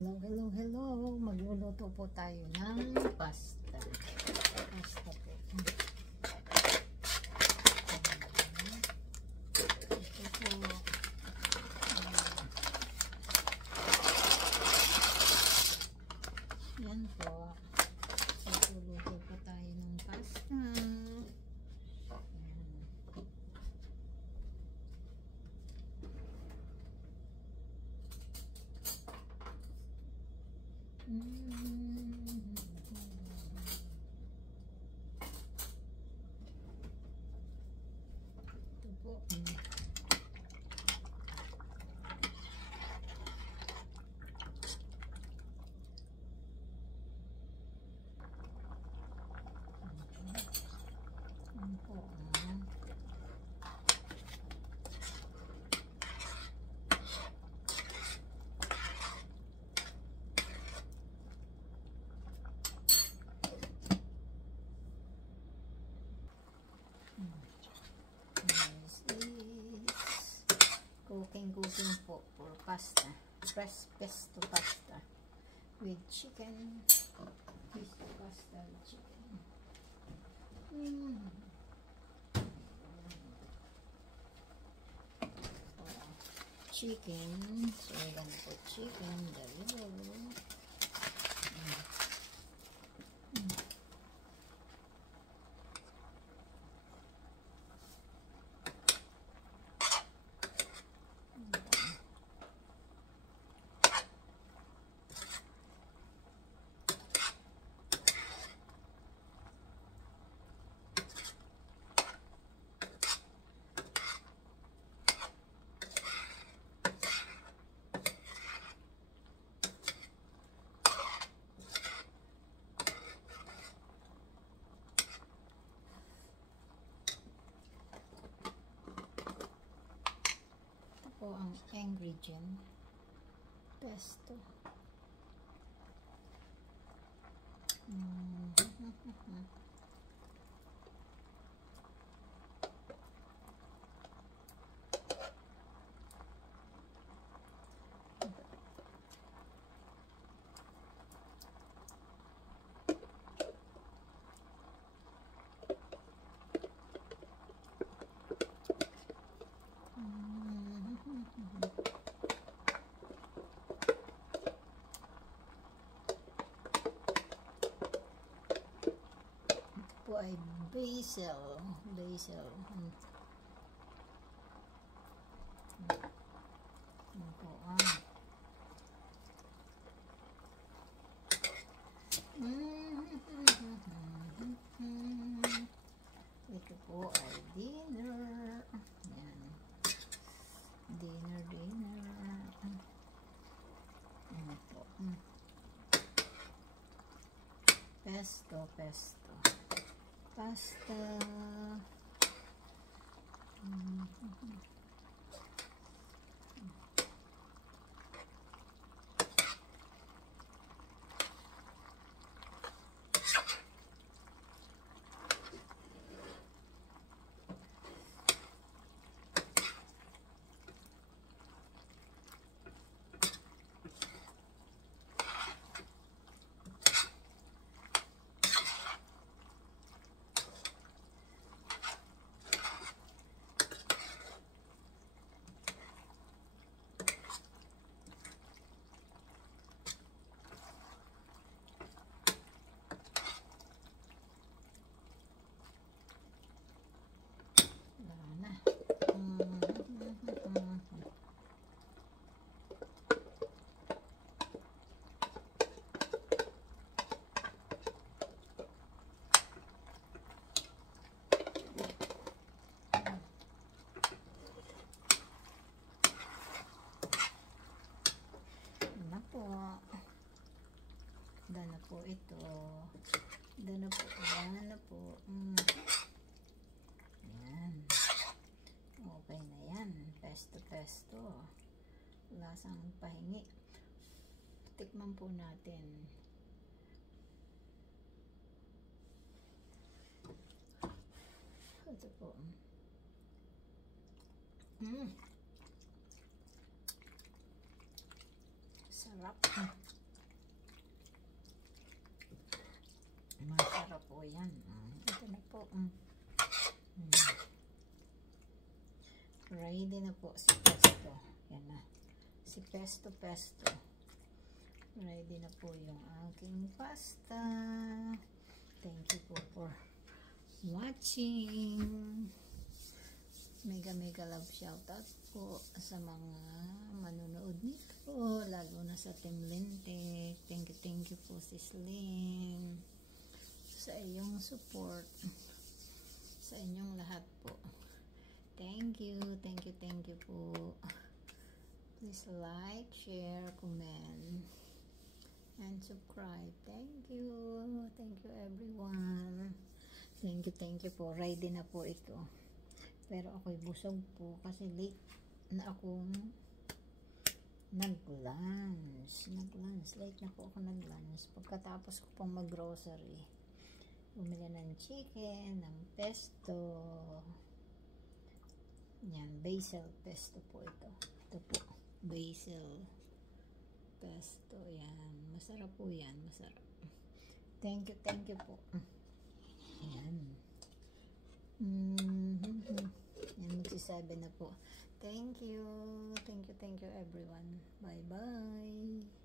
Hello, hello, hello. Magluluto po tayo ng pasta. Pasta po. Ito po. Yan po. Magluluto po tayo ng pasta. Ito po. Yan po. Cooking po for pasta, fresh pesto pasta with chicken. Pesto pasta with chicken. Chicken. So we're gonna put chicken. There we go. Po ang ingredient pesto. Po ay basil. Po ang ito po ay dinner. Yan. Dinner. Ano po? Pesto. Pasta. Dana po ito. Dana po. Yan. Okay na yan. Pesto. Lasang pahingi. Tikman po natin. Ito po. Sarap. O, yan. Ito na po. Ready na po si pesto. Yan na. Si pesto. Ready na po yung aking pasta. Thank you po for watching. Mega love shoutout po sa mga manonood nito, lalo na sa Team Lintik. Thank you po Sis Lynn sa iyong support, sa inyong lahat po. Thank you po. Please like, share, comment, and subscribe. Thank you everyone. Thank you po. Ready na po ito. Pero ako'y busog po kasi late na akong nag-lunch. Late na po ako nag-lunch. Pagkatapos ko pong mag-grocery, bumili ng chicken, ng pesto. Yan, basil pesto po ito. Ito po, basil pesto. Yan, masarap po yan, masarap. Thank you po. Yan. Yan, magsi-7 na po. Thank you everyone. Bye.